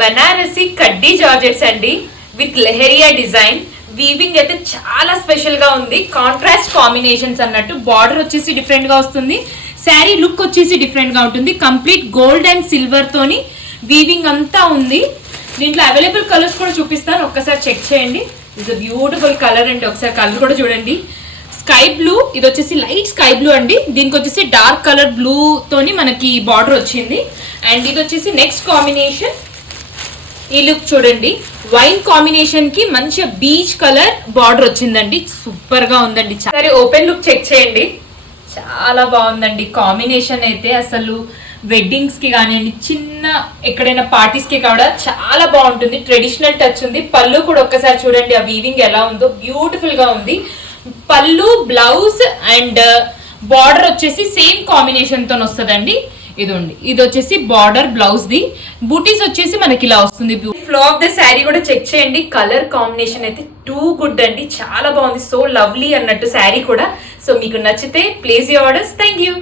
బనారసి కడ్డీ జార్జెట్స్ అండి with leheriya design. Weaving అయితే చాలా స్పెషల్ గా ఉంది. కాంట్రాస్ట్ కాంబినేషన్స్ అన్నట్టు. బార్డర్ వచ్చేసి డిఫరెంట్ గా వస్తుంది. శారీ లుక్ వచ్చేసి డిఫరెంట్ గా ఉంటుంది. కంప్లీట్ గోల్డ్ అండ్ సిల్వర్ తోని వీవింగ్ అంతా ఉంది. దీంట్లో అవైలబుల్ కలర్స్ కూడా చూపిస్తాను, ఒక్కసారి చెక్ చేయండి. ఇట్స్ అ బ్యూటిఫుల్ కలర్ అండి. ఒకసారి కలర్ కూడా చూడండి. స్కై బ్లూ, ఇది వచ్చేసి లైట్ స్కై బ్లూ అండి. దీనికి వచ్చేసి డార్క్ కలర్ బ్లూ తోని మనకి బార్డర్ వచ్చింది. అండ్ ఇది వచ్చేసి నెక్స్ట్ కాంబినేషన్. ఈ లుక్ చూడండి, వైన్ కాంబినేషన్ కి మంచి బీచ్ కలర్ బార్డర్ వచ్చిందండి. సూపర్ గా ఉందండి. సరే ఓపెన్ లుక్ చెక్ చేయండి. చాలా బాగుందండి కాంబినేషన్ అయితే. అసలు వెడ్డింగ్స్ కి కానివ్వండి, చిన్న ఎక్కడైనా పార్టీస్ కి కూడా చాలా బాగుంటుంది. ట్రెడిషనల్ టచ్ ఉంది. పళ్ళు కూడా ఒక్కసారి చూడండి, ఆ వీవింగ్ ఎలా ఉందో బ్యూటిఫుల్ గా ఉంది. పళ్ళు, బ్లౌజ్ అండ్ బార్డర్ వచ్చేసి సేమ్ కాంబినేషన్ తో వస్తుందండి. ఇదండి, ఇది వచ్చేసి బార్డర్ బ్లౌజ్ ది. బూటీస్ వచ్చేసి మనకి ఇలా వస్తుంది. ఫ్లో ఆఫ్ ద శారీ కూడా చెక్ చేయండి. కలర్ కాంబినేషన్ అయితే టూ గుడ్ అండి. చాలా బాగుంది. సో లవ్లీ అన్నట్టు శారీ కూడా. సో మీకు నచ్చితే place your orders. Thank you.